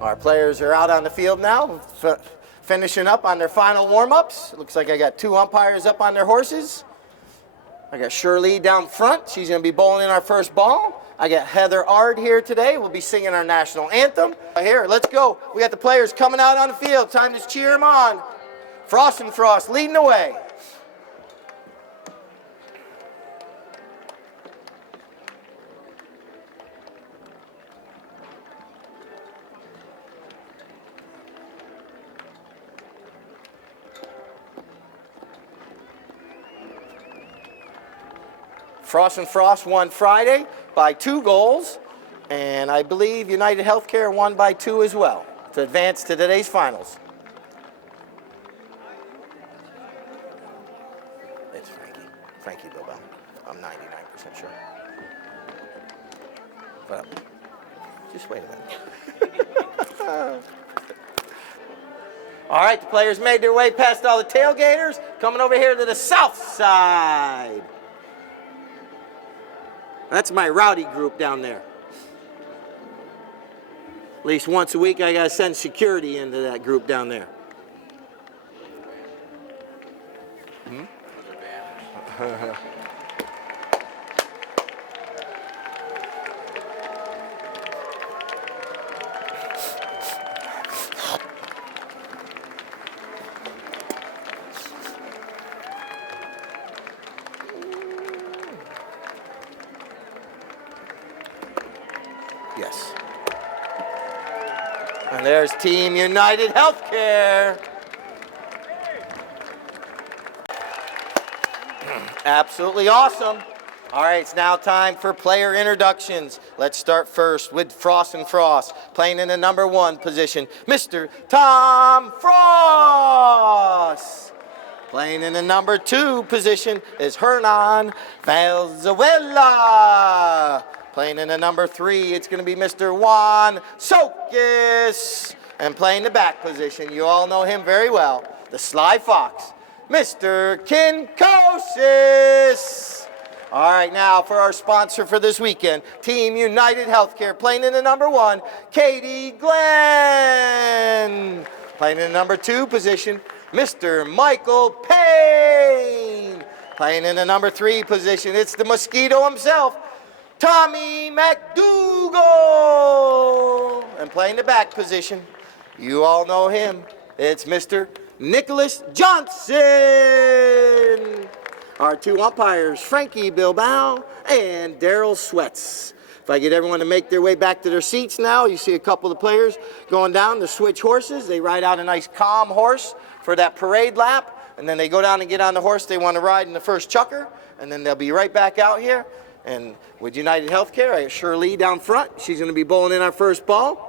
Our players are out on the field now, finishing up on their final warm-ups. Looks like I got 2 umpires up on their horses. I got Shirley down front. She's going to be bowling in our first ball. I got Heather Ard here today. We'll be singing our national anthem. Here, let's go. We got the players coming out on the field. Time to cheer them on. Frost and Frost leading the way. Frost and Frost won Friday by 2 goals, and I believe United Healthcare won by 2 as well to advance to today's finals. It's Frankie Bilbao. I'm 99% sure. But just wait a minute. All right, the players made their way past all the tailgaters, coming over here to the south side. That's my rowdy group down there. At least once a week I gotta send security into that group down there. Yes. And there's Team United Healthcare. Absolutely awesome. All right, it's now time for player introductions. Let's start first with Frost and Frost, playing in the number 1 position, Mr. Tom Frost. Playing in the number 2 position is Hernan Valenzuela. Playing in the number 3, it's going to be Mr. Juan Sokis. And playing the back position, you all know him very well, the Sly Fox, Mr. Kinkosis. All right, now for our sponsor for this weekend, Team United Healthcare. Playing in the number 1, Katie Glenn. Playing in the number 2 position, Mr. Michael Payne. Playing in the number 3 position, it's the mosquito himself, Tommy McDougal. And playing the back position, you all know him. It's Mr. Nicholas Johnson. Our 2 umpires, Frankie Bilbao and Daryl Sweats. If I get everyone to make their way back to their seats now, you see a couple of the players going down to switch horses. They ride out a nice calm horse for that parade lap, and then they go down and get on the horse they want to ride in the first chukker, and then they'll be right back out here. And with United Healthcare, I have Shirley down front. She's going to be bowling in our first ball.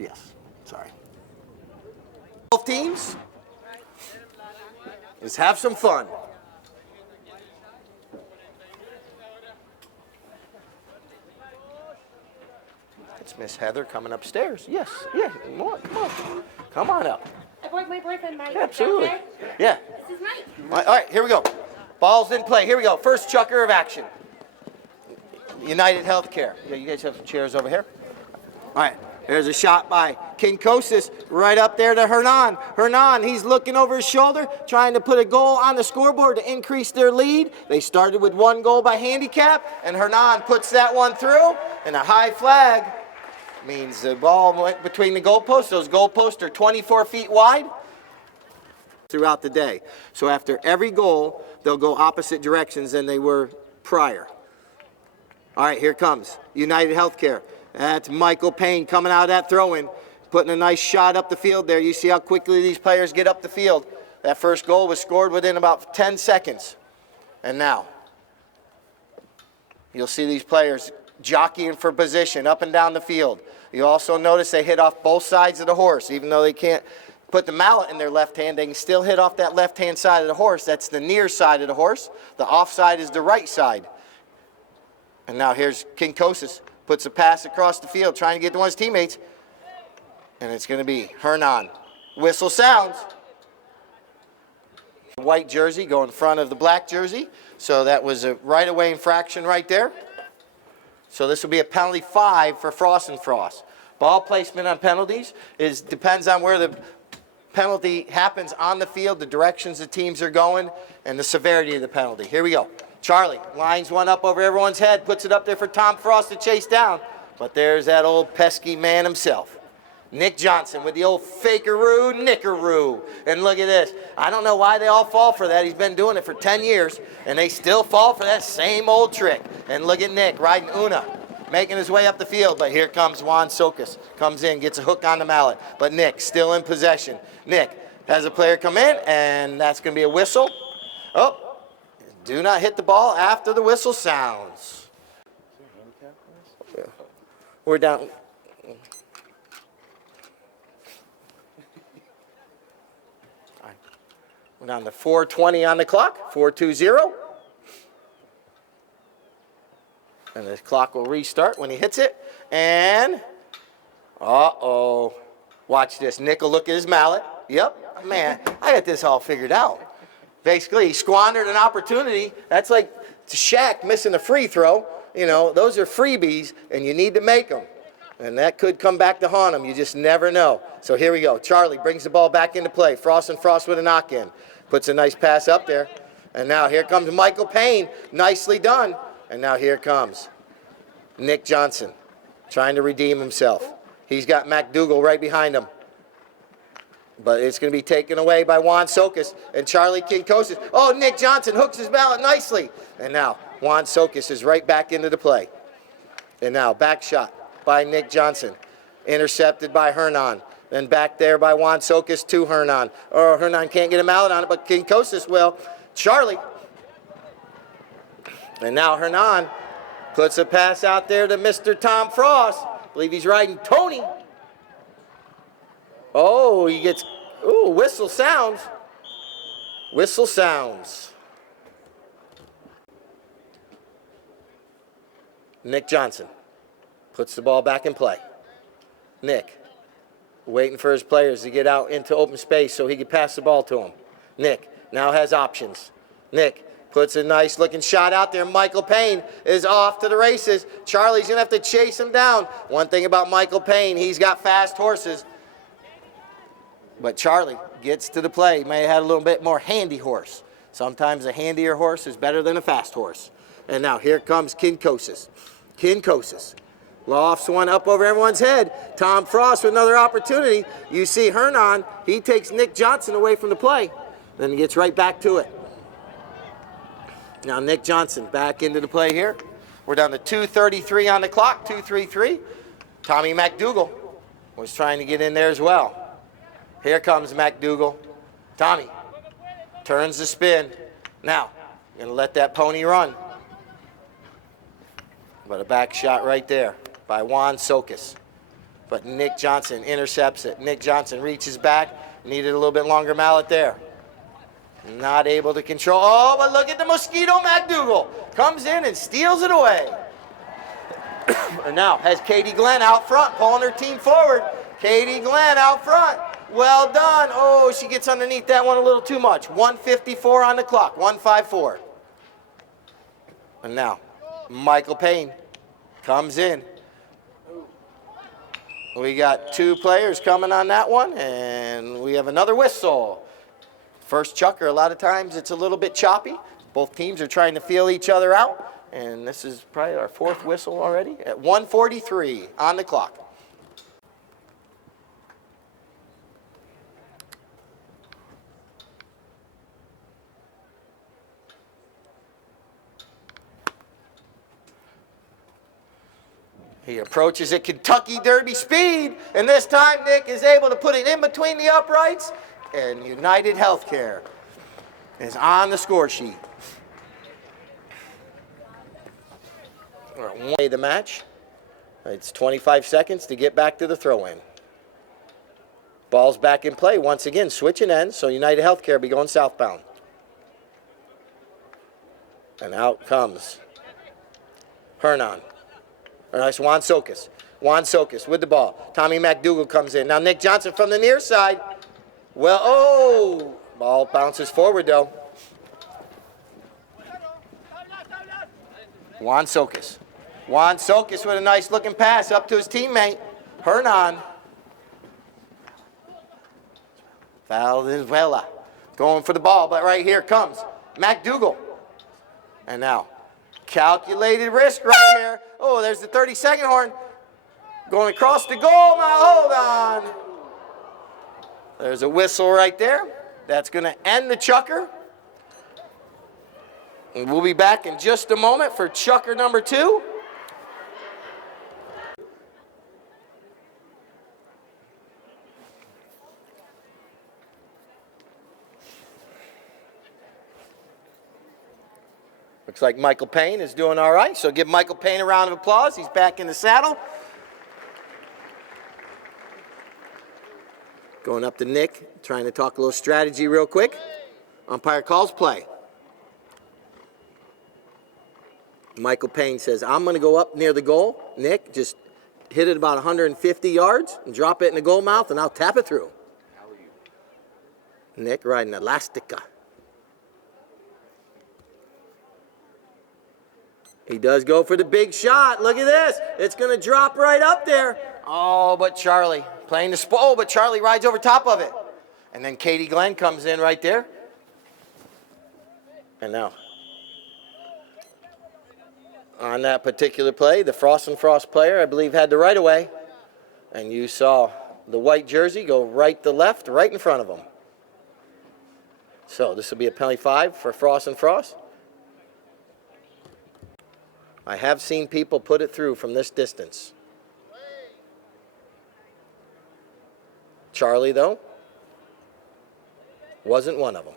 Yes, sorry. Both teams, let's have some fun. It's Miss Heather coming upstairs. Yes, yeah, come on. Come on up. I brought my boyfriend, Mike. Absolutely. Okay? Yeah. This is Mike. All right, here we go. Ball's in play. Here we go. First chukker of action. United Healthcare. Yeah, you guys have some chairs over here. All right. There's a shot by Kinkosis right up there to Hernan. Hernan, he's looking over his shoulder, trying to put a goal on the scoreboard to increase their lead. They started with 1 goal by handicap, and Hernan puts that one through, and a high flag means the ball went between the goalposts. Those goalposts are 24 feet wide throughout the day. So after every goal, they'll go opposite directions than they were prior. All right, here comes United Healthcare. That's Michael Payne coming out of that throw-in, putting a nice shot up the field there. You see how quickly these players get up the field. That first goal was scored within about 10 seconds. And now, you'll see these players jockeying for position up and down the field. You also notice they hit off both sides of the horse. Even though they can't put the mallet in their left hand, they can still hit off that left-hand side of the horse. That's the near side of the horse. The off side is the right side. And now here's Kinkosis. Puts a pass across the field, trying to get to one of his teammates. And it's going to be Hernan. Whistle sounds. White jersey go in front of the black jersey So that was a right-of-way infraction right there. So this will be a penalty 5 for Frost and Frost. Ball placement on penalties depends on where the penalty happens on the field, the directions the teams are going, and the severity of the penalty. Here we go. Charlie lines one up over everyone's head, puts it up there for Tom Frost to chase down. But there's that old pesky man himself. Nick Johnson with the old fakeroo, nickaroo. And look at this. I don't know why they all fall for that. He's been doing it for 10 years, and they still fall for that same old trick. And look at Nick riding Una, making his way up the field. But here comes Juan Sokas. Comes in, gets a hook on the mallet. But Nick still in possession. Nick has a player come in, and that's going to be a whistle. Oh, do not hit the ball after the whistle sounds. We're down. We're down to 4:20 on the clock, 4:20. And the clock will restart when he hits it. And, uh-oh. Watch this. Nick will look at his mallet. Yep. Man, I got this all figured out. Basically, he squandered an opportunity. That's like Shaq missing a free throw. You know, those are freebies, and you need to make them. And that could come back to haunt him. You just never know. So here we go. Charlie brings the ball back into play. Frost and Frost with a knock-in. Puts a nice pass up there. And now here comes Michael Payne. Nicely done. And now here comes Nick Johnson trying to redeem himself. He's got McDougal right behind him. But it's going to be taken away by Juan Sokas and Charlie Kinkosis. Oh, Nick Johnson hooks his mallet nicely. And now Juan Sokas is right back into the play. And now back shot by Nick Johnson. Intercepted by Hernan. Then back there by Juan Sokas to Hernan. Oh, Hernan can't get a mallet on it, but Kinkosis will. Charlie. And now Hernan puts a pass out there to Mr. Tom Frost. I believe he's riding Tony. Oh, he gets, ooh, whistle sounds. Whistle sounds. Nick Johnson puts the ball back in play. Nick, waiting for his players to get out into open space so he can pass the ball to him. Nick now has options. Nick puts a nice looking shot out there. Michael Payne is off to the races. Charlie's going to have to chase him down. One thing about Michael Payne, he's got fast horses. But Charlie gets to the play. He may have had a little bit more handy horse. Sometimes a handier horse is better than a fast horse. And now here comes Kinkosis. Kinkosis lofts one up over everyone's head. Tom Frost with another opportunity. You see Hernan, he takes Nick Johnson away from the play. Then he gets right back to it. Now Nick Johnson back into the play here. We're down to 2:33 on the clock, 2:33. Tommy McDougal was trying to get in there as well. Here comes McDougal. Tommy turns the spin. Now, going to let that pony run. But a back shot right there by Juan Sokas. But Nick Johnson intercepts it. Nick Johnson reaches back. Needed a little bit longer mallet there. Not able to control. Oh, but look at the Mosquito McDougal. Comes in and steals it away. And now has Katie Glenn out front, pulling her team forward. Katie Glenn out front. Well done. Oh, she gets underneath that one a little too much. 1:54 on the clock. 1:54. And now, Michael Payne comes in. We got two players coming on that one, and we have another whistle. First chucker, a lot of times it's a little bit choppy. Both teams are trying to feel each other out, and this is probably our fourth whistle already at 1:43 on the clock. He approaches at Kentucky Derby speed, and this time Nick is able to put it in between the uprights, and United Healthcare is on the score sheet. The match. It's 25 seconds to get back to the throw-in. Ball's back in play once again, switching ends, so United Healthcare will be going southbound. And out comes Hernan. Nice, Juan Sokas. Juan Sokas with the ball. Tommy McDougal comes in. Now Nick Johnson from the near side. Well, oh, ball bounces forward though. Juan Sokas. Juan Sokas with a nice looking pass up to his teammate, Hernan. Valenzuela going for the ball, but right here comes McDougal. And now, calculated risk right here. Oh, there's the 30-second horn. Going across the goal, now hold on. There's a whistle right there. That's going to end the chukker. And we'll be back in just a moment for chukker number 2. Looks like Michael Payne is doing all right, so give Michael Payne a round of applause. He's back in the saddle. Going up to Nick, trying to talk a little strategy real quick. Umpire calls play. Michael Payne says, I'm going to go up near the goal. Nick, just hit it about 150 yards and drop it in the goal mouth, and I'll tap it through. Nick riding Elastica. He does go for the big shot. Look at this. It's going to drop right up there. Oh, but Charlie playing the oh, but Charlie rides over top of it. And then Katie Glenn comes in right there. And now, on that particular play, the Frost and Frost player, I believe, had the right of way. And you saw the white jersey go right to left, right in front of him. So this will be a penalty 5 for Frost and Frost. I have seen people put it through from this distance. Charlie, though, wasn't one of them.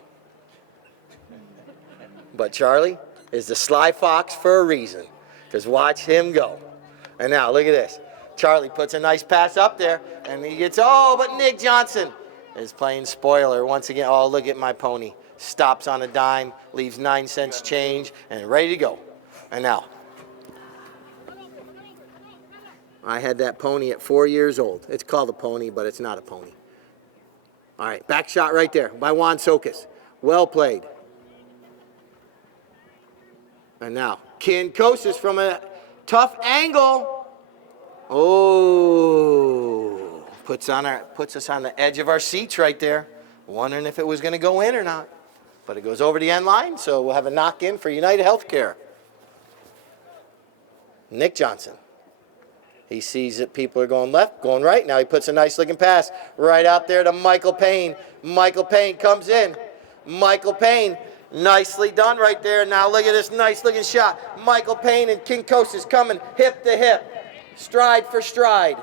But Charlie is the sly fox for a reason, because watch him go. And now, look at this. Charlie puts a nice pass up there, and he gets, oh, but Nick Johnson is playing spoiler once again. Oh, look at my pony. Stops on a dime, leaves 9 cents change, and ready to go. And now, I had that pony at 4 years old. It's called a pony, but it's not a pony. All right, back shot right there by Juan Sokas. Well played. And now, Kinkosis from a tough angle. Oh, puts us on the edge of our seats right there, wondering if it was going to go in or not. But it goes over the end line, so we'll have a knock in for United Healthcare. Nick Johnson. He sees that people are going left, going right. Now he puts a nice looking pass right out there to Michael Payne. Michael Payne comes in. Michael Payne, nicely done right there. Now look at this nice looking shot. Michael Payne and Kinkosis coming hip to hip, stride for stride.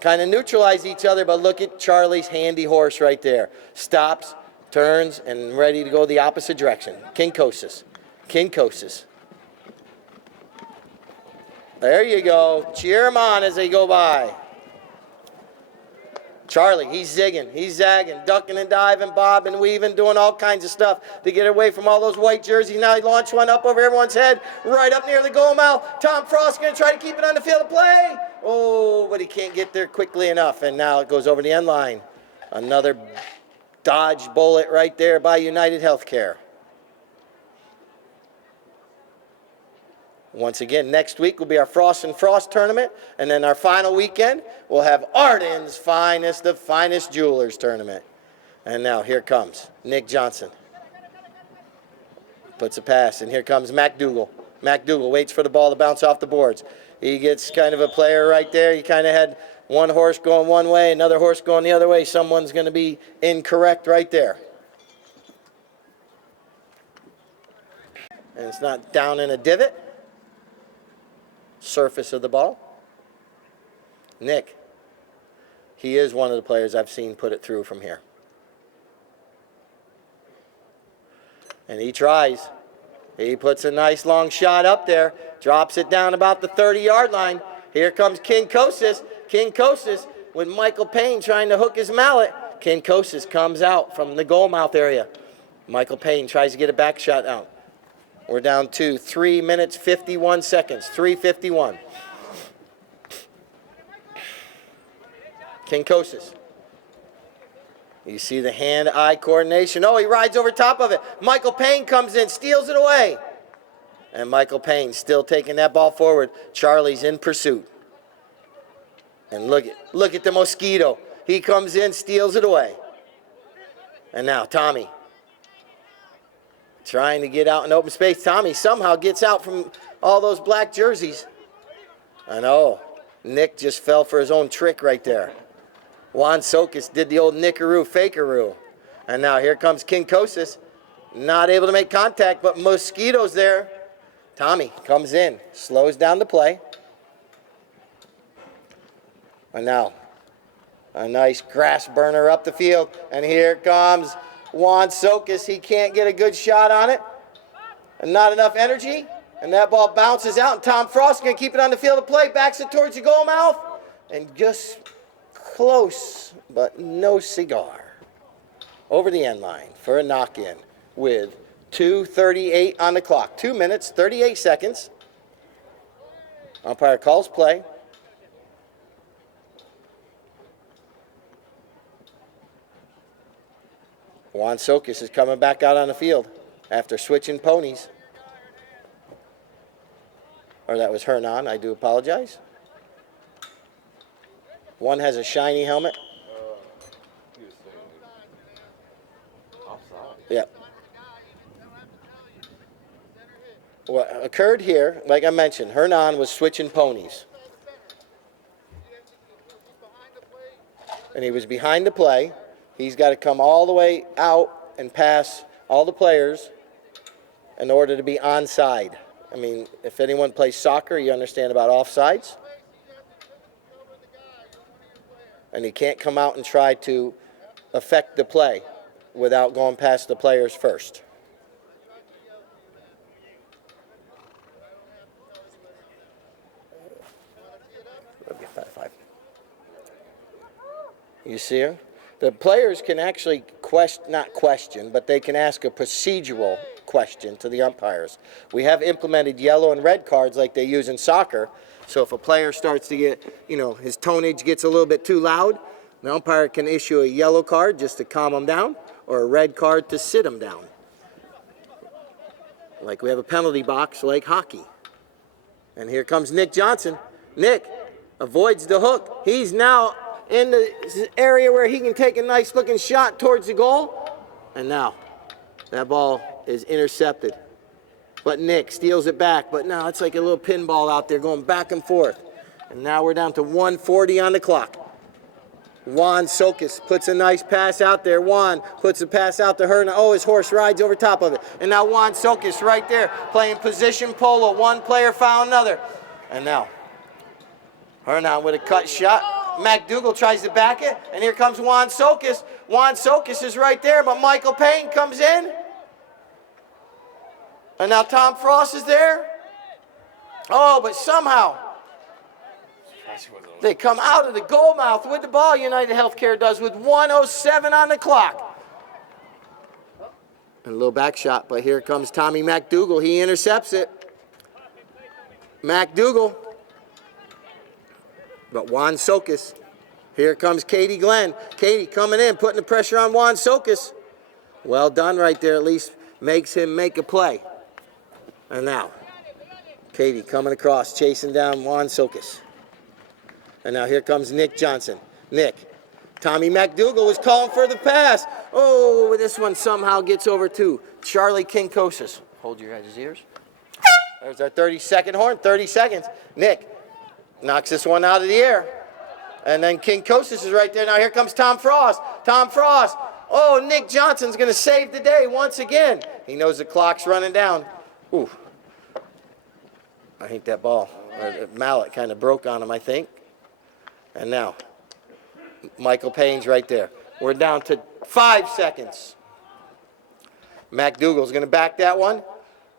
Kind of neutralize each other, but look at Charlie's handy horse right there. Stops, turns, and ready to go the opposite direction. Kinkosis. Kinkosis. There you go. Cheer him on as they go by. Charlie, he's zigging, he's zagging, ducking and diving, bobbing, weaving, doing all kinds of stuff to get away from all those white jerseys. Now he launched one up over everyone's head, right up near the goal mouth. Tom Frost going to try to keep it on the field of play. Oh, but he can't get there quickly enough, and now it goes over the end line. Another dodge bullet right there by United Healthcare. Once again, next week will be our Frost and Frost tournament, and then our final weekend, we'll have Arden's finest, the finest jewelers tournament. And now here comes Nick Johnson. Puts a pass, and here comes McDougal. McDougal waits for the ball to bounce off the boards. He gets kind of a player right there. He kind of had one horse going one way, another horse going the other way. Someone's going to be incorrect right there. And it's not down in a divot. Surface of the ball. Nick, he is one of the players I've seen put it through from here. And he tries. He puts a nice long shot up there, drops it down about the 30-yard line. Here comes Kinkosis. Kinkosis with Michael Payne trying to hook his mallet. Kinkosis comes out from the goal mouth area. Michael Payne tries to get a back shot out. We're down to 3 minutes, 51 seconds, 3:51. Kinkosis. You see the hand-eye coordination. Oh, he rides over top of it. Michael Payne comes in, steals it away. And Michael Payne still taking that ball forward. Charlie's in pursuit. And look at the Mosquito. He comes in, steals it away. And now Tommy trying to get out in open space. Tommy somehow gets out from all those black jerseys. I know. Nick just fell for his own trick right there. Juan Sokas did the old nickaroo fakeroo. And now here comes Kinkosis. Not able to make contact, but Mosquito's there. Tommy comes in, slows down the play. And now a nice grass burner up the field. And here comes Juan Sokas. He can't get a good shot on it. And not enough energy. And that ball bounces out. And Tom Frost going to keep it on the field of play. Backs it towards the goal mouth. And just close, but no cigar. Over the end line for a knock-in with 2:38 on the clock. 2 minutes, 38 seconds. Umpire calls play. Juan Sokas is coming back out on the field after switching ponies. Or that was Hernan, I do apologize. One has a shiny helmet. Yep. What occurred here, like I mentioned, Hernan was switching ponies. And he was behind the play. He's got to come all the way out and pass all the players in order to be onside. I mean, if anyone plays soccer, you understand about offsides. And he can't come out and try to affect the play without going past the players first. You see her? The players can actually not question, but they can ask a procedural question to the umpires. We have implemented yellow and red cards like they use in soccer. So if a player starts to get, his tonnage gets a little bit too loud, the umpire can issue a yellow card just to calm him down or a red card to sit him down. Like we have a penalty box like hockey. And here comes Nick Johnson. Nick avoids the hook. He's now in the area where he can take a nice looking shot towards the goal. And now that ball is intercepted. But Nick steals it back. But now it's like a little pinball out there going back and forth. And now we're down to 1:40 on the clock. Juan Sokas puts a nice pass out there. Juan puts a pass out to Hernan. Oh, his horse rides over top of it. And now Juan Sokas right there playing position polo. One player found another. And now Hernan with a cut shot. McDougal tries to back it, and here comes Juan Sokas. Juan Sokas is right there, but Michael Payne comes in. And now Tom Frost is there. Oh, but somehow they come out of the goal mouth with the ball, United Healthcare does, with 1:07 on the clock. And a little back shot, but here comes Tommy McDougal. He intercepts it. McDougal. But Juan Sokas, here comes Katie Glenn. Katie coming in, putting the pressure on Juan Sokas. Well done right there, at least makes him make a play. And now, Katie coming across, chasing down Juan Sokas. And now here comes Nick Johnson. Nick, Tommy McDougal was calling for the pass. Oh, this one somehow gets over to Charlie Kinkosis. Hold your guys' ears. There's our 30-second horn, 30 seconds. Nick knocks this one out of the air. And then Kinkosis is right there. Now here comes Tom Frost. Tom Frost. Oh, Nick Johnson's going to save the day once again. He knows the clock's running down. Ooh. I think that ball, or the mallet kind of broke on him, I think. And now, Michael Payne's right there. We're down to 5 seconds. McDougal's going to back that one.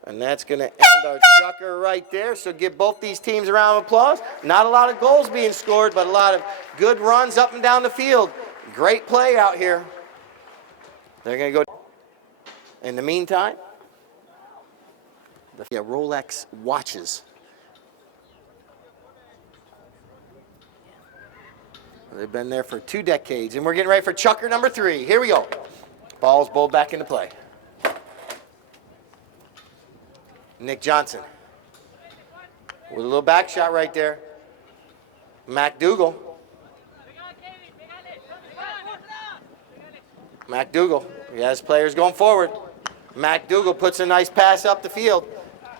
And that's going to end our chucker right there. So give both these teams a round of applause. Not a lot of goals being scored, but a lot of good runs up and down the field. Great play out here. They're going to go. In the meantime, the Rolex watches. They've been there for 2 decades, and we're getting ready for chucker number 3. Here we go. Ball's bowled back into play. Nick Johnson. With a little back shot right there. McDougal. McDougal. He has players going forward. McDougal puts a nice pass up the field.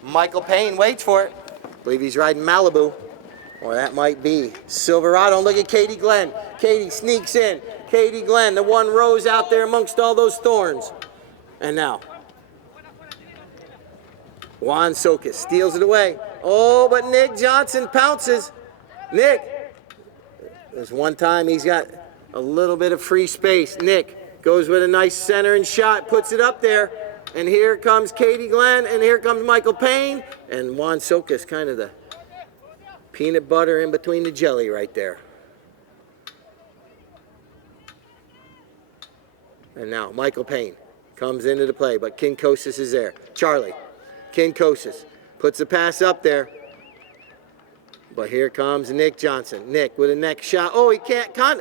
Michael Payne waits for it. I believe he's riding Malibu. Or that might be Silverado. Look at Katie Glenn. Katie sneaks in. Katie Glenn, the one rose out there amongst all those thorns. And now, Juan Sokas steals it away. Oh, but Nick Johnson pounces. Nick, there's one time he's got a little bit of free space. Nick goes with a nice center and shot, puts it up there. And here comes Katie Glenn, and here comes Michael Payne. And Juan Sokas, kind of the peanut butter in between the jelly right there. And now Michael Payne comes into the play, but Kinkosis is there. Charlie, Kinkosis puts the pass up there. But here comes Nick Johnson. Nick with a neck shot. Oh, he can't. I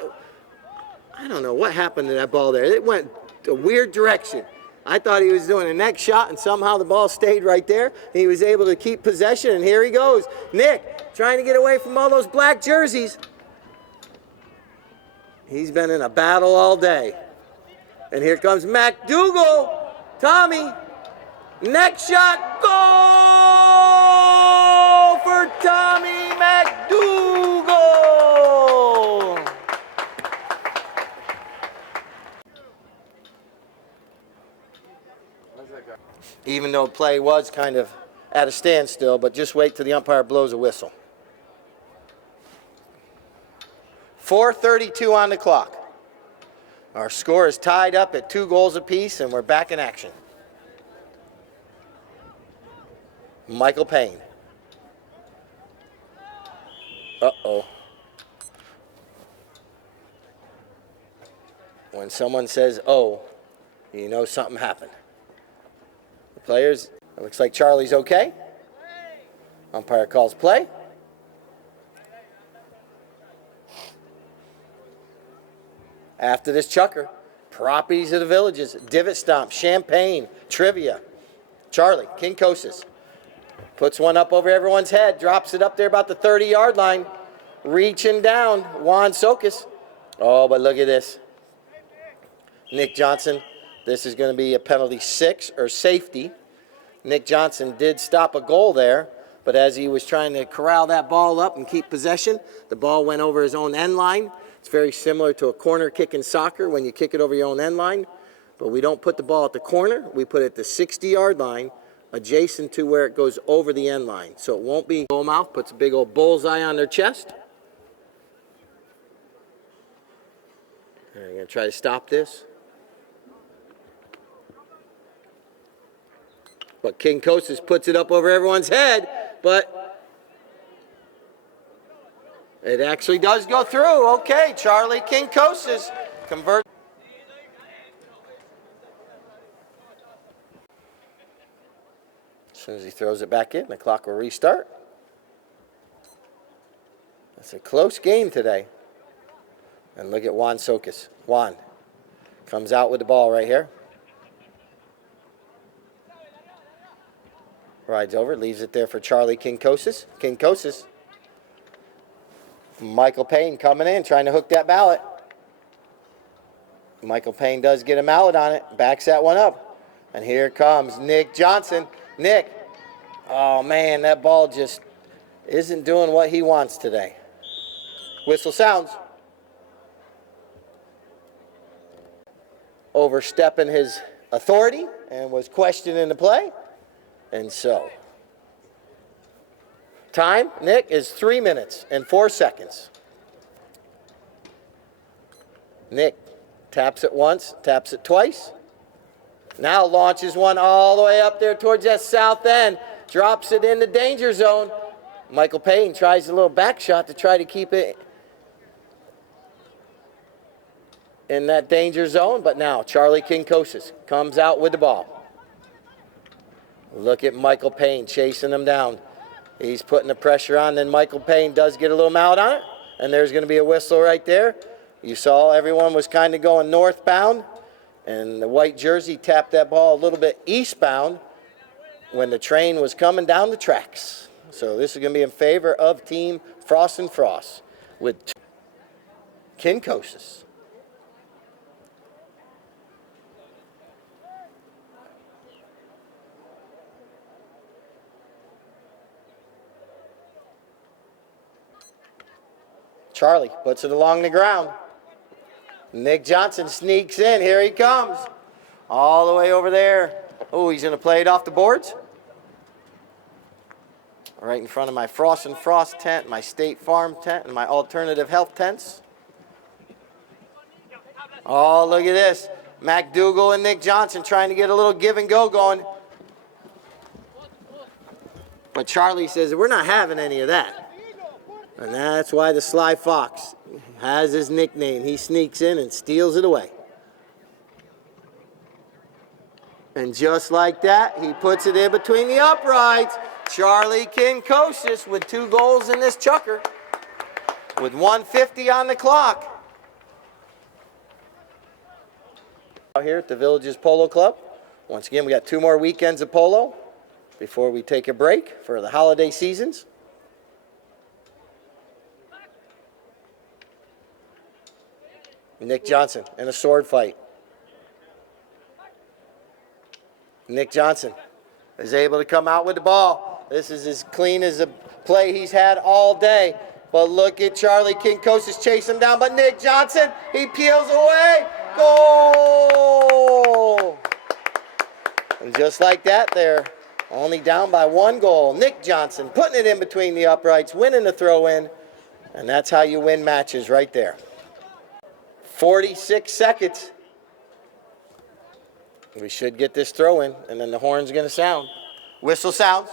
don't know what happened to that ball there. It went a weird direction. I thought he was doing a neck shot, and somehow the ball stayed right there. He was able to keep possession, and here he goes. Nick trying to get away from all those black jerseys. He's been in a battle all day. And here comes McDougal. Tommy, neck shot, goal for Tommy McDougal. Even though play was kind of at a standstill, but just wait till the umpire blows a whistle. 4:32 on the clock. Our score is tied up at 2 goals apiece, and we're back in action. Michael Payne. Uh-oh. When someone says, oh, you know something happened. The players, it looks like Charlie's okay. Umpire calls play. After this chucker, properties of the villages, divot stomp, champagne, trivia. Charlie, Kinkosis, puts one up over everyone's head, drops it up there about the 30-yard line, reaching down, Juan Sokas. Oh, but look at this. Nick Johnson, this is going to be a penalty 6 or safety. Nick Johnson did stop a goal there, but as he was trying to corral that ball up and keep possession, the ball went over his own end line. It's very similar to a corner kick in soccer when you kick it over your own end line, but we don't put the ball at the corner. We put it at the 60-yard line, adjacent to where it goes over the end line. So it won't be goalmouth, puts a big old bullseye on their chest. And I'm going to try to stop this. But Kinkosis puts it up over everyone's head, but it actually does go through. Okay, Charlie Kinkosis converts. As soon as he throws it back in, the clock will restart. It's a close game today. And look at Juan Sokas. Juan comes out with the ball right here. Rides over, leaves it there for Charlie Kinkosis. Kinkosis. Michael Payne coming in, trying to hook that mallet. Michael Payne does get a mallet on it, backs that one up. And here comes Nick Johnson. Nick, oh man, that ball just isn't doing what he wants today. Whistle sounds. Overstepping his authority and was questioning the play. And so, time, Nick, is 3 minutes and 4 seconds. Nick taps it once, taps it twice. Now launches one all the way up there towards that south end. Drops it in the danger zone. Michael Payne tries a little back shot to try to keep it in that danger zone. But now Charlie Kinkosis comes out with the ball. Look at Michael Payne chasing him down. He's putting the pressure on. Then Michael Payne does get a little mallet on it. And there's going to be a whistle right there. You saw everyone was kind of going northbound. And the white jersey tapped that ball a little bit eastbound. when the train was coming down the tracks. So this is going to be in favor of Team Frost and Frost with Kinkosis. Charlie puts it along the ground. Nick Johnson sneaks in. Here he comes. All the way over there. Oh, he's going to play it off the boards. Right in front of my Frost and Frost tent, my State Farm tent, and my alternative health tents. Oh, look at this. McDougal and Nick Johnson trying to get a little give and go going. But Charlie says, we're not having any of that. And that's why the Sly Fox has his nickname. He sneaks in and steals it away. And just like that, he puts it in between the uprights. Charlie Kinkosis with 2 goals in this chucker with 1:50 on the clock. Out here at the Villages Polo Club. Once again, we got 2 more weekends of polo before we take a break for the holiday seasons. Nick Johnson in a sword fight. Nick Johnson is able to come out with the ball. This is as clean as a play he's had all day. But look at Charlie Kinkosis chasing him down. But Nick Johnson, he peels away. Goal! And just like that, they're only down by 1 goal. Nick Johnson putting it in between the uprights, winning the throw-in. And that's how you win matches right there. 46 seconds. We should get this throw in, and then the horn's going to sound. Whistle sounds.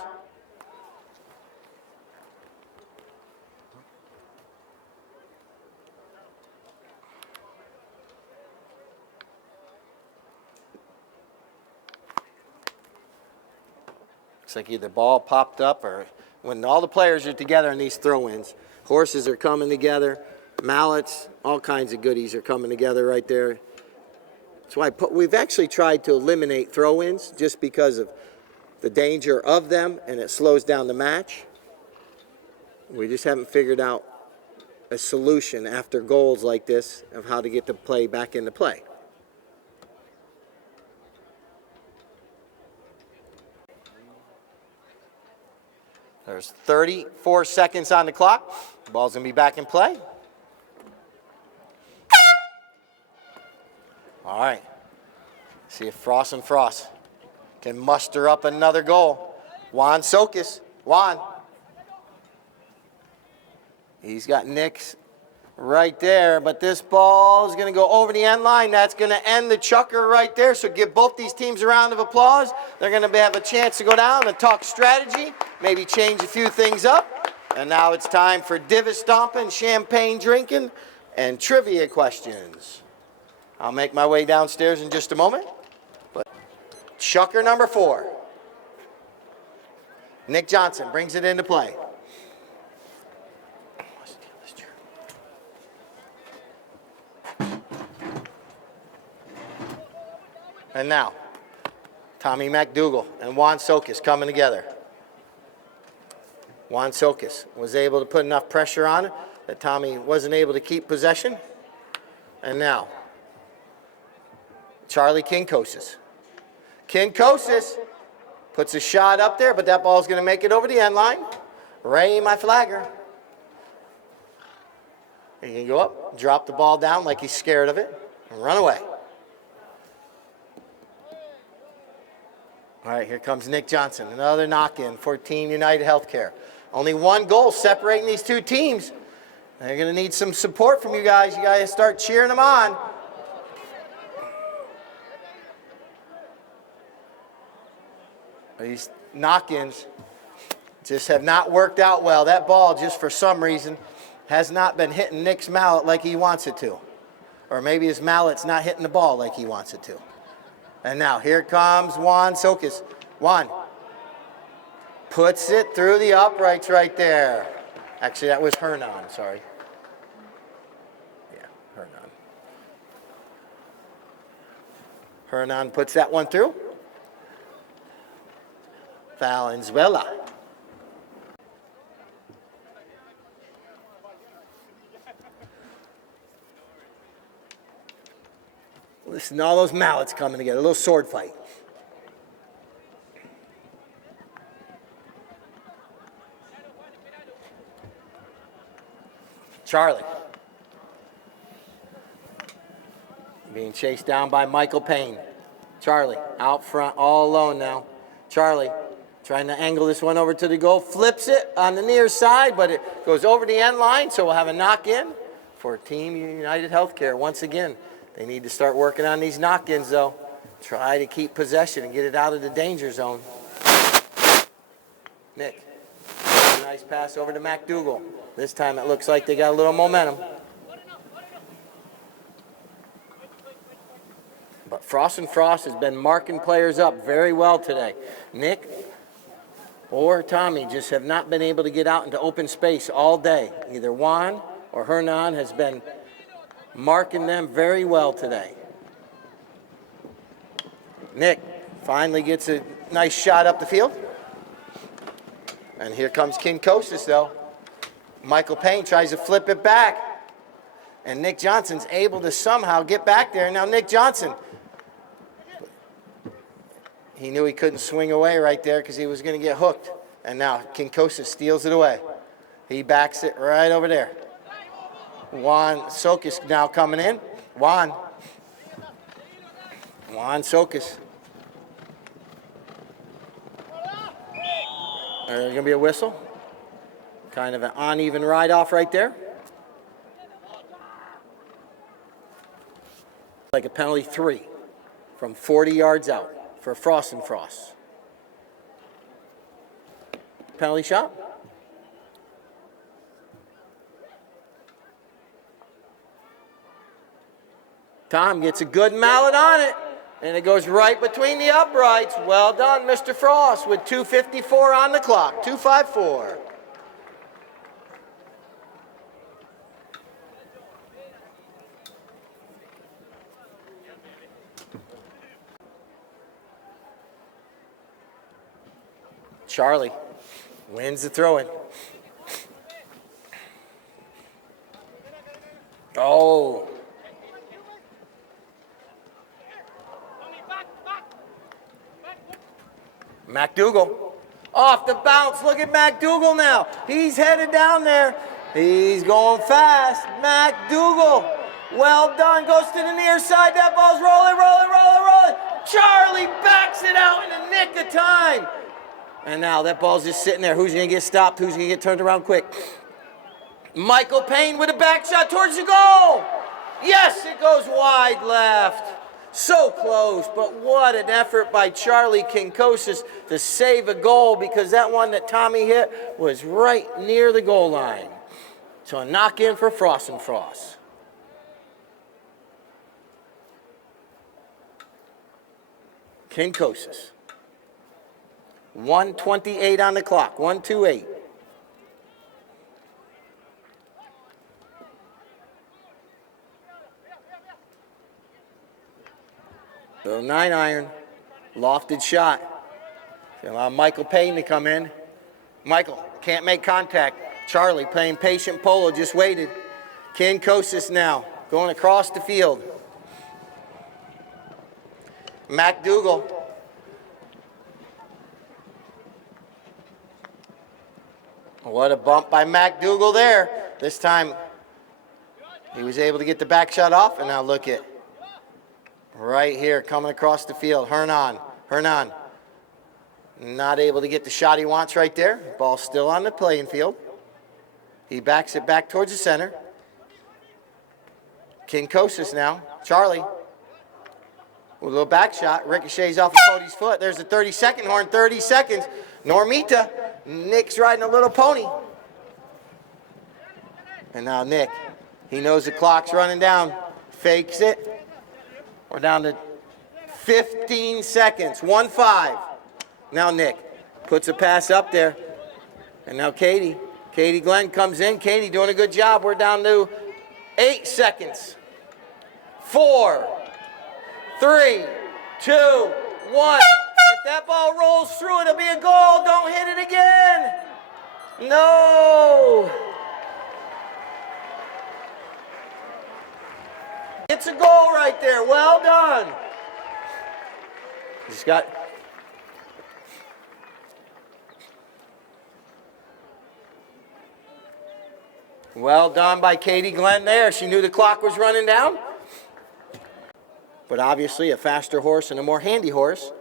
Looks like either ball popped up or when all the players are together in these throw-ins, horses are coming together. Mallets, all kinds of goodies are coming together right there. That's why we've actually tried to eliminate throw-ins just because of the danger of them, and it slows down the match. We just haven't figured out a solution after goals like this of how to get the play back into play. There's 34 seconds on the clock. The ball's going to be back in play. All right, see if Frost and Frost can muster up another goal. Juan Sokis, Juan. He's got Nick's right there, but this ball is going to go over the end line. That's going to end the chukker right there, so give both these teams a round of applause. They're going to have a chance to go down and talk strategy, maybe change a few things up. And now it's time for divot stomping, champagne drinking, and trivia questions. I'll make my way downstairs in just a moment. But chukker number 4. Nick Johnson brings it into play. And now, Tommy McDougal and Juan Sokis coming together. Juan Sokis was able to put enough pressure on it that Tommy wasn't able to keep possession. And now, Charlie Kinkosis. Kinkosis puts a shot up there, but that ball's going to make it over the end line. Ray, my flagger. He can go up, drop the ball down like he's scared of it, and run away. All right, here comes Nick Johnson. Another knock-in for Team United Healthcare. Only 1 goal separating these 2 teams. They're going to need some support from you guys. You guys start cheering them on. These knock-ins just have not worked out well. That ball, just for some reason, has not been hitting Nick's mallet like he wants it to. Or maybe his mallet's not hitting the ball like he wants it to. And now, here comes Juan Sokis. Juan puts it through the uprights right there. Actually, that was Hernan, sorry. Yeah, Hernan. Hernan puts that one through. Valenzuela. Listen to all those mallets coming together, a little sword fight. Charlie. Being chased down by Michael Payne. Charlie out front, all alone now. Charlie trying to angle this one over to the goal. Flips it on the near side, but it goes over the end line, so we'll have a knock-in for Team United Healthcare. Once again, they need to start working on these knock-ins, though. Try to keep possession and get it out of the danger zone. Nick, nice pass over to McDougal. This time it looks like they got a little momentum. But Frost has been marking players up very well today. Nick or Tommy just have not been able to get out into open space all day. Either Juan or Hernan has been marking them very well today. Nick finally gets a nice shot up the field. And here comes Kinkosis, though. Michael Payne tries to flip it back. And Nick Johnson's able to somehow get back there. Now Nick Johnson, he knew he couldn't swing away right there because he was going to get hooked. And now Kinkosis steals it away. He backs it right over there. Juan Sokas now coming in. Juan Sokas. There's going to be a whistle. Kind of an uneven ride-off right there. Like a penalty 3 from 40 yards out for Frost. Penalty shot. Tom gets a good mallet on it, and it goes right between the uprights. Well done, Mr. Frost, with 2:54 on the clock, 2:54. Charlie wins the throw-in. Oh. McDougal off the bounce. Look at McDougal now. He's headed down there. He's going fast. McDougal. Well done. Goes to the near side. That ball's rolling. Charlie backs it out in the nick of time. And now that ball's just sitting there. Who's going to get stopped? Who's going to get turned around quick? Michael Payne with a back shot towards the goal. Yes, it goes wide left. So close, but what an effort by Charlie Kinkosis to save a goal, because that one that Tommy hit was right near the goal line. So a knock in for Frost. Kinkosis. 1:28 on the clock, 1:28. So 9-iron, lofted shot. Allow Michael Payne to come in. Michael can't make contact. Charlie playing patient Polo, just waited. Kinkosis now going across the field. McDougal. What a bump by McDougal there. This time he was able to get the back shot off, and now look at right here coming across the field. Hernan not able to get the shot he wants right there. Ball still on the playing field. He backs it back towards the center. Kinkosis now. Charlie with a little back shot. Ricochets off of Cody's foot. There's the 30-second horn. 30 seconds. Normita. Nick's riding a little pony. And now Nick. He knows the clock's running down. Fakes it. We're down to 15 seconds. 1-5. Now Nick puts a pass up there. And now Katie Glenn comes in. Katie doing a good job. We're down to 8 seconds. 4, 3, 2, 1. If That ball rolls through. It'll be a goal. Don't hit it again. No. It's a goal right there. Well done. He's got... Well done by Katie Glenn there. She knew the clock was running down. But obviously a faster horse and a more handy horse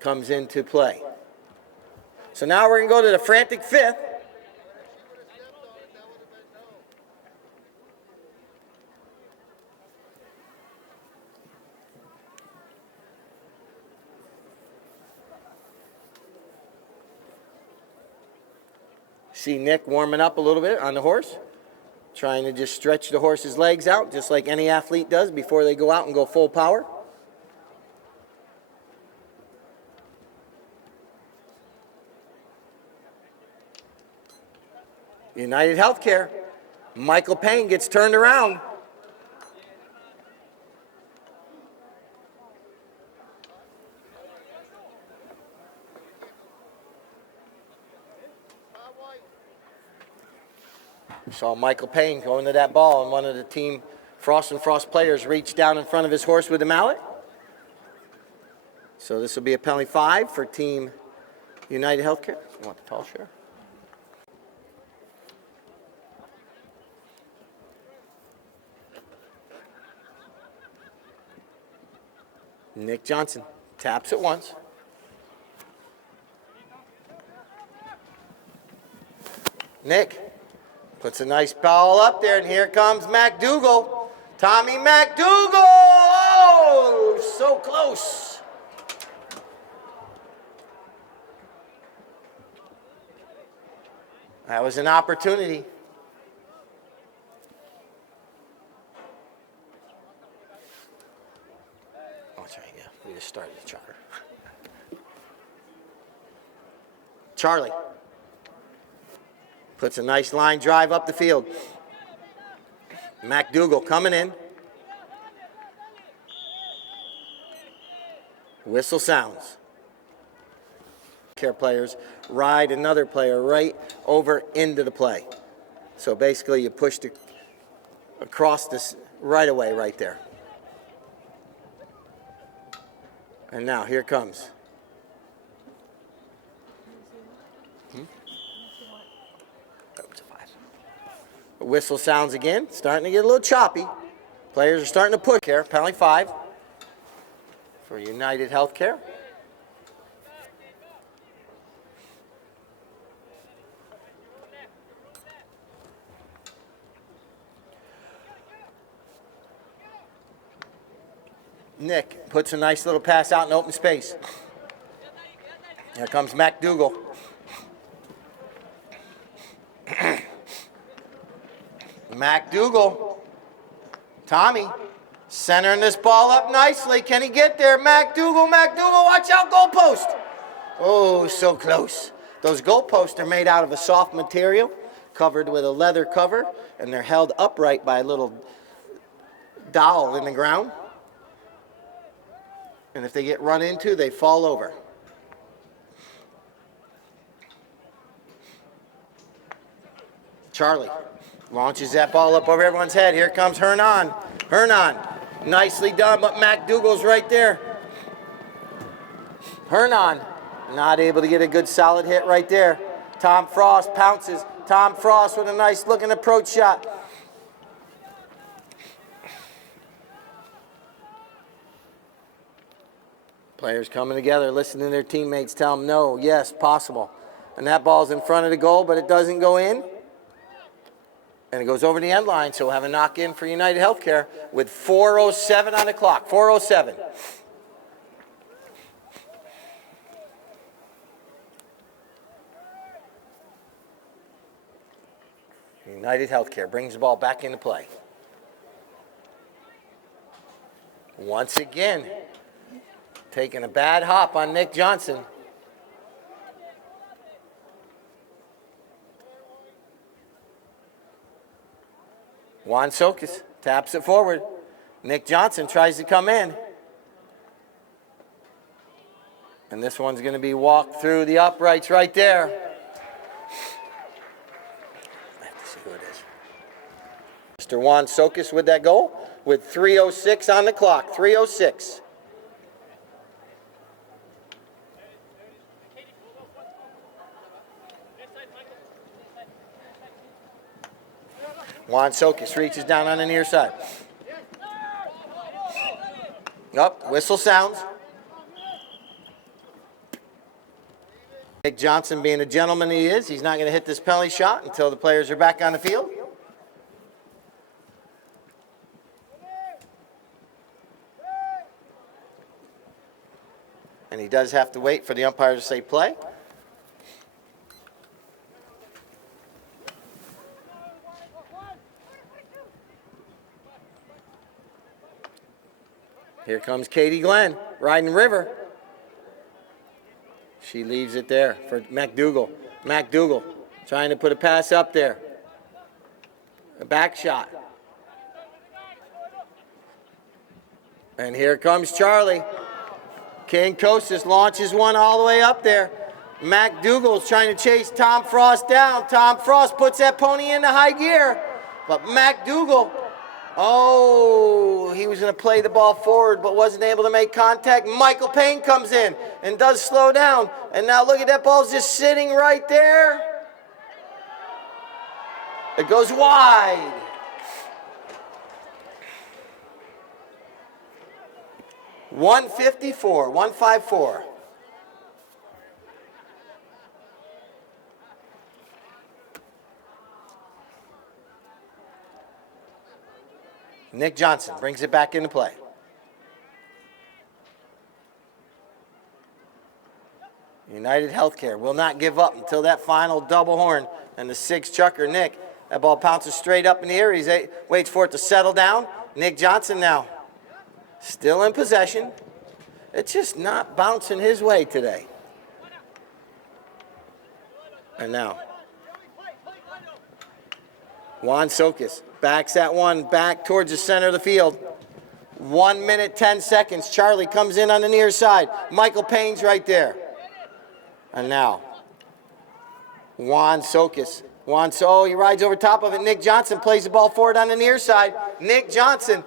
comes into play. So now we're going to go to the frantic fifth. See Nick warming up a little bit on the horse, trying to just stretch the horse's legs out, just like any athlete does before they go out and go full power. United Healthcare. Michael Payne gets turned around. Saw Michael Payne go into that ball, and one of the team Frost and Frost players reached down in front of his horse with the mallet. So this will be a penalty 5 for Team United Healthcare. You want the tall share? Nick Johnson taps it once. Nick puts a nice ball up there, and here comes McDougal. Tommy McDougal! Oh, so close. That was an opportunity. Oh, that's right, yeah. We just started the charter. Charlie puts a nice line drive up the field. McDougal coming in. Whistle sounds. Care players ride another player right over into the play. So basically you push across this right away right there. And now here comes. Whistle sounds again, starting to get a little choppy. Players are starting to push here. Penalty 5 for United Healthcare. Nick puts a nice little pass out in open space. Here comes McDougal. McDougal. Tommy centering this ball up nicely. Can he get there? McDougal, watch out, goalpost. Oh, so close. Those goalposts are made out of a soft material covered with a leather cover, and they're held upright by a little dowel in the ground. And if they get run into, they fall over. Charlie launches that ball up over everyone's head. Here comes Hernan. Hernan, nicely done, but McDougal's right there. Hernan, not able to get a good solid hit right there. Tom Frost pounces. Tom Frost with a nice looking approach shot. Players coming together, listening to their teammates tell them no, yes, possible. And that ball's in front of the goal, but it doesn't go in. And it goes over the end line, so we'll have a knock-in for United Healthcare with 4:07 on the clock. 4:07. United Healthcare brings the ball back into play. Once again, taking a bad hop on Nick Johnson. Juan Sokas taps it forward. Nick Johnson tries to come in. And this one's going to be walked through the uprights right there. I have to see who it is. Mr. Juan Sokas with that goal with 3:06 on the clock. 3:06. Juan Sokas reaches down on the near side. Up, whistle sounds. Nick Johnson, being a gentleman he is, he's not going to hit this penalty shot until the players are back on the field. And he does have to wait for the umpire to say play. Here comes Katie Glenn, riding river. She leaves it there for McDougal. McDougal trying to put a pass up there. A back shot. And here comes Charlie. King Kostas launches one all the way up there. McDougal's trying to chase Tom Frost down. Tom Frost puts that pony into high gear. But McDougal, he was going to play the ball forward but wasn't able to make contact. Michael Payne comes in and does slow down. And now look at that, ball's just sitting right there. It goes wide. .154. Nick Johnson brings it back into play. United Healthcare will not give up until that final double horn and the 6 chucker. Nick, that ball bounces straight up in the air. He waits for it to settle down. Nick Johnson now still in possession. It's just not bouncing his way today. And now Juan Sokas backs that one back towards the center of the field. 1 minute, 10 seconds. Charlie comes in on the near side. Michael Payne's right there. And now, Juan Sokas. He rides over top of it. Nick Johnson plays the ball forward on the near side. Nick Johnson.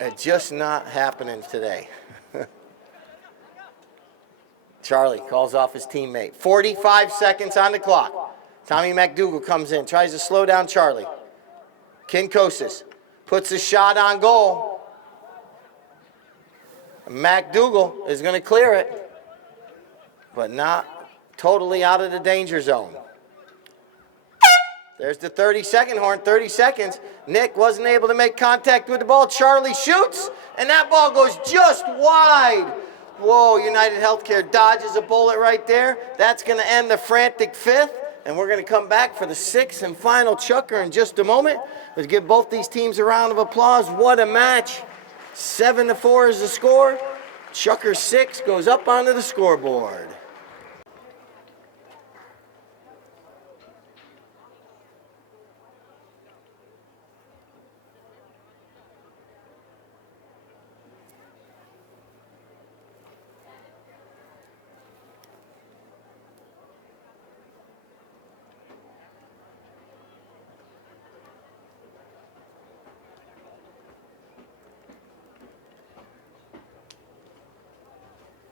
It's just not happening today. Charlie calls off his teammate. 45 seconds on the clock. Tommy McDougal comes in, tries to slow down Charlie. King Kostas puts a shot on goal. McDougal is going to clear it, but not totally out of the danger zone. There's the 30-second horn, 30 seconds. Nick wasn't able to make contact with the ball. Charlie shoots, and that ball goes just wide. Whoa, United Healthcare dodges a bullet right there. That's going to end the frantic 5th. And we're going to come back for the 6th and final chucker in just a moment. Let's give both these teams a round of applause. What a match. 7-4 is the score. Chucker 6 goes up onto the scoreboard.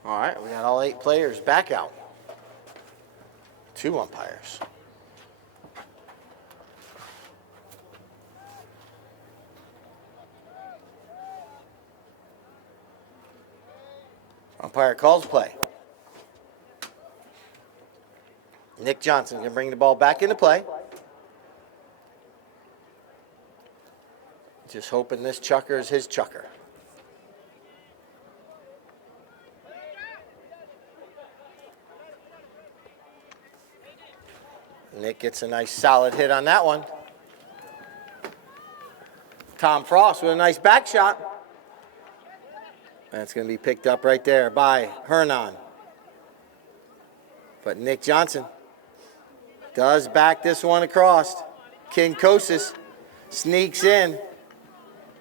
All right, we got all 8 players back out. 2 umpires. Umpire calls play. Nick Johnson can bring the ball back into play. Just hoping this chucker is his chucker. Nick gets a nice solid hit on that one. Tom Frost with a nice back shot. And it's going to be picked up right there by Hernan. But Nick Johnson does back this one across. King Kostas sneaks in.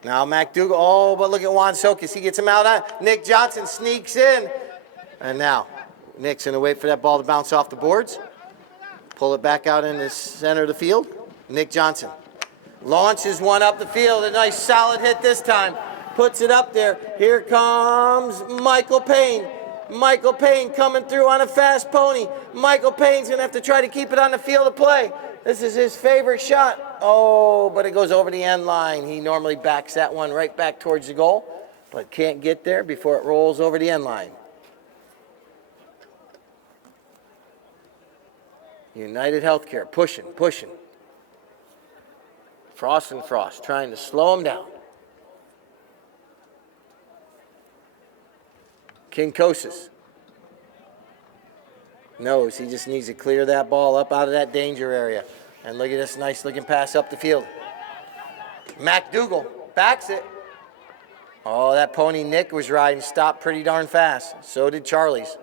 Now McDougal, but look at Juan Sokas. He gets him out on. Nick Johnson sneaks in. And now, Nick's going to wait for that ball to bounce off the boards. Pull it back out in the center of the field. Nick Johnson launches one up the field. A nice solid hit this time. Puts it up there. Here comes Michael Payne. Michael Payne coming through on a fast pony. Michael Payne's going to have to try to keep it on the field of play. This is his favorite shot. Oh, but it goes over the end line. He normally backs that one right back towards the goal, but can't get there before it rolls over the end line. United Healthcare pushing. Frost trying to slow him down. Kinkosis knows he just needs to clear that ball up out of that danger area. And look at this nice looking pass up the field. MacDougall backs it. Oh, that pony Nick was riding stopped pretty darn fast. So did Charlie's.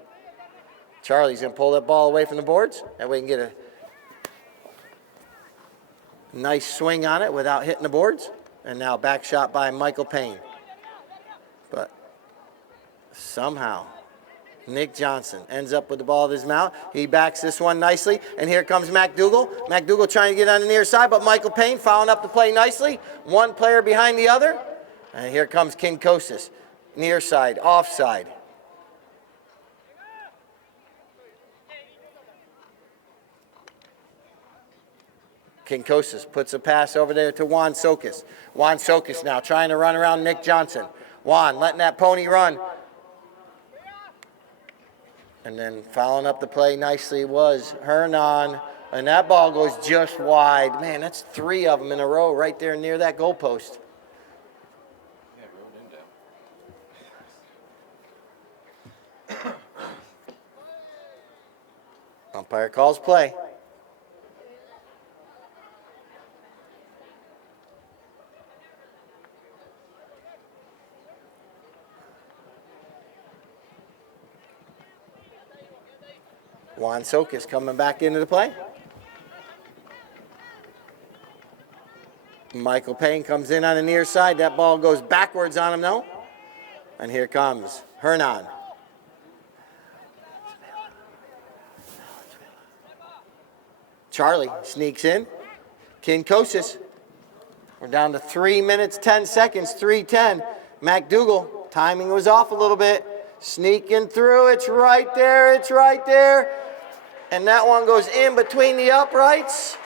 Charlie's going to pull that ball away from the boards. That way he can get a nice swing on it without hitting the boards. And now back shot by Michael Payne. But somehow Nick Johnson ends up with the ball in his mouth. He backs this one nicely. And here comes MacDougall. MacDougall trying to get on the near side, but Michael Payne following up the play nicely. One player behind the other. And here comes Kinkosis. Near side, offside. Kinkosis puts a pass over there to Juan Sokis. Juan Sokis now trying to run around Nick Johnson. Juan letting that pony run. And then following up the play nicely was Hernan. And that ball goes just wide. Man, that's 3 of them in a row right there near that goalpost. Umpire calls play. Juan Sokis coming back into the play. Michael Payne comes in on the near side. That ball goes backwards on him, though. And here comes Hernan. Charlie sneaks in. Kinkosis. We're down to 3 minutes, 10 seconds, 3:10. MacDougall, timing was off a little bit. Sneaking through, it's right there. And that one goes in between the uprights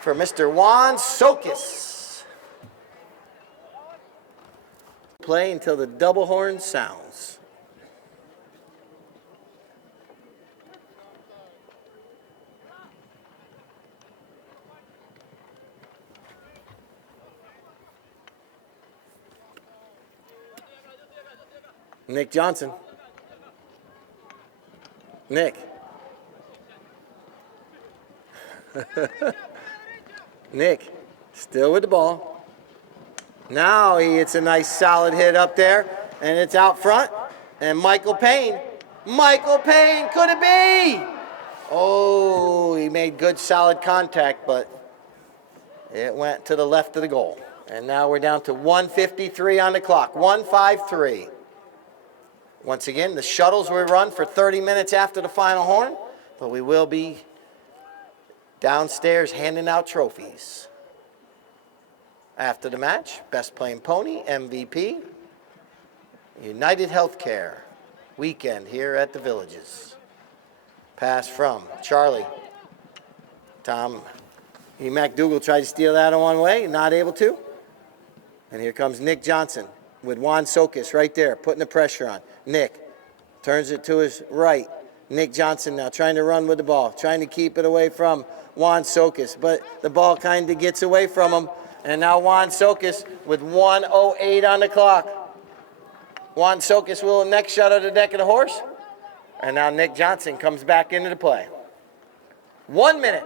for Mr. Juan Sokis. Play until the double horn sounds. Nick Johnson. Nick. Nick, still with the ball. Now he hits a nice solid hit up there, and it's out front. And Michael Payne, could it be? Oh, he made good solid contact, but it went to the left of the goal. And now we're down to 1:53 on the clock, 1:53. Once again, the shuttles will run for 30 minutes after the final horn, but we will be downstairs handing out trophies. After the match, best playing pony, MVP, United Healthcare weekend here at the Villages. Pass from Charlie. MacDougall tried to steal that on one way, not able to. And here comes Nick Johnson with Juan Sokis right there, putting the pressure on. Nick turns it to his right. Nick Johnson now trying to run with the ball, trying to keep it away from Juan Sokis, but the ball kind of gets away from him. And now Juan Sokis with 1:08 on the clock. Juan Sokis will next shot of the deck of the horse. And now Nick Johnson comes back into the play. 1 minute.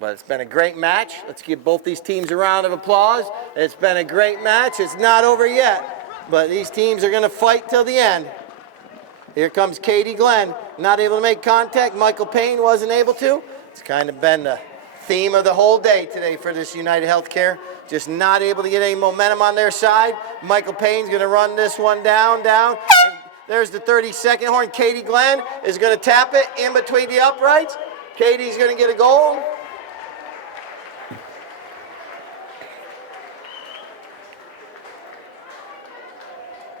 But it's been a great match. Let's give both these teams a round of applause. It's been a great match. It's not over yet, but these teams are going to fight till the end. Here comes Katie Glenn, not able to make contact. Michael Payne wasn't able to. It's kind of been the theme of the whole day today for this United Healthcare just not able to get any momentum on their side. Michael Payne's going to run this one down. And there's the 32nd horn. Katie Glenn is going to tap it in between the uprights. Katie's going to get a goal.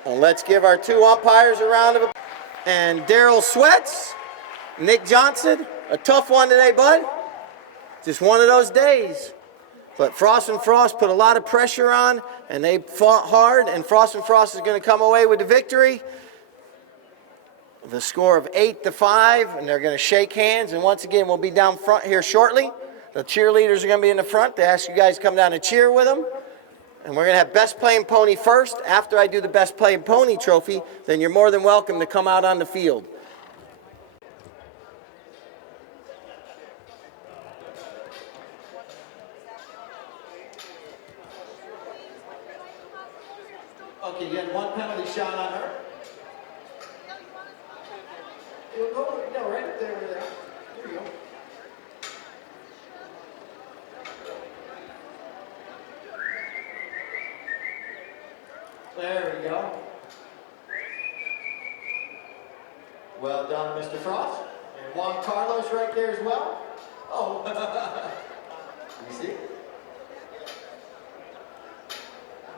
And let's give our two umpires a round of applause. And Daryl Sweats, Nick Johnson, a tough one today, bud. Just one of those days. But Frost and Frost put a lot of pressure on, and they fought hard, and Frost and Frost is going to come away with the victory. The score of 8-5, and they're going to shake hands, and once again, we'll be down front here shortly. The cheerleaders are going to be in the front. They ask you guys to come down and cheer with them. And we're going to have best playing pony first. After I do the best playing pony trophy, then you're more than welcome to come out on the field. Okay, you had one penalty shot on her. No, right up there where they're at. There you go. There we go. Well done, Mr. Frost. And Juan Carlos right there as well. Oh, you see?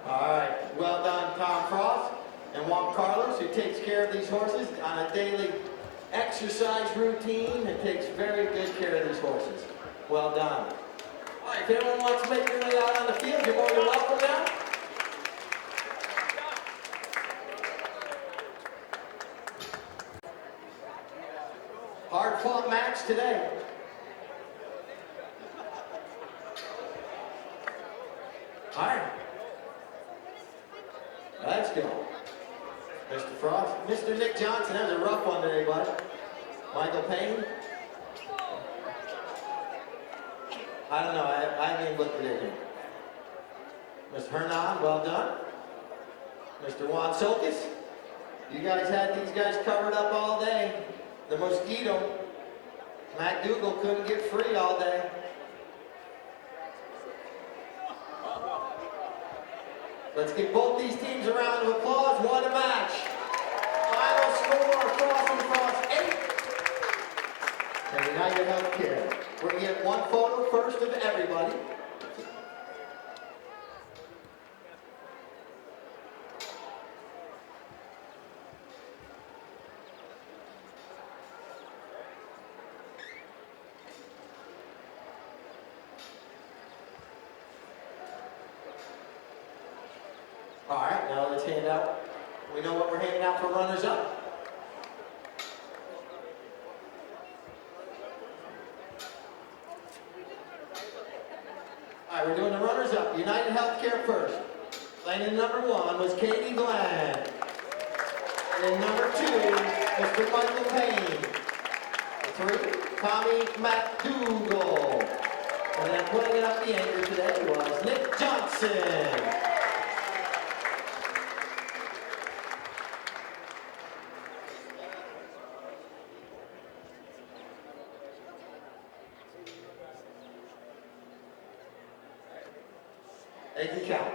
All right, well done, Tom Frost and Juan Carlos, who takes care of these horses on a daily exercise routine and takes very good care of these horses. Well done. All right, if anyone wants to make their way out on the field, you're more than welcome now. Hard-fought match today. All right. Let's go. Mr. Frost. Mr. Nick Johnson, that was a rough one today, bud. Michael Payne. I don't know. I haven't even looked at it here. Mr. Hernan, well done. Mr. Juan Silkis. You guys had these guys covered up all day. The mosquito. Matt Dougal couldn't get free all day. Let's give both these teams a round of applause. What a match. Final score, Frost and Frost 8. And United Healthcare. We're going to get one photo first of everybody. All right, now let's hand out. We know what we're handing out for runners-up. All right, we're doing the runners-up. United Healthcare first. Lane number 1 was Katie Glenn. And then number 2, Mr. Michael Payne. 3, Tommy McDougal. And then putting it up the anchor today was Nick Johnson. They can count.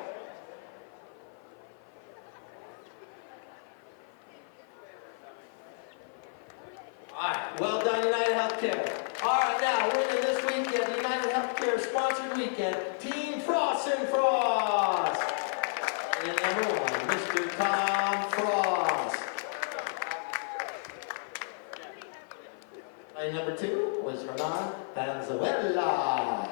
All right, well done, United Healthcare. All right, now, winning this weekend, the United Healthcare sponsored weekend, Team Frost and Frost. And number 1, Mr. Tom Frost. And number 2 was Hernan Panzuela.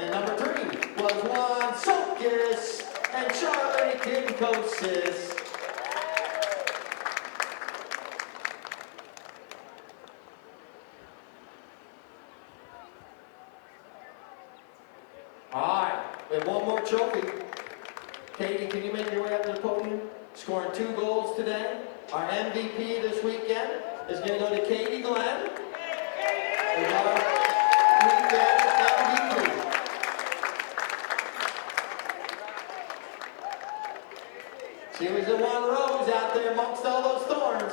And number 3 was Juan Silkis and Charlie Kinkosis. All right, we have one more trophy. Katie, can you make your way up to the podium? Scoring 2 goals today. Our MVP this weekend is going to go to Katie Glenn. With our weekend MVP. She was the one rose out there amongst all those thorns.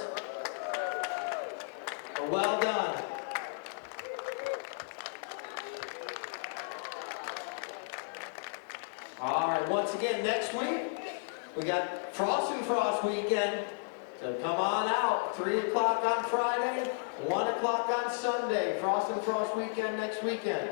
But well done. All right, once again, next week, we got Frost and Frost weekend. So come on out, 3 o'clock on Friday, 1 o'clock on Sunday. Frost and Frost weekend next weekend.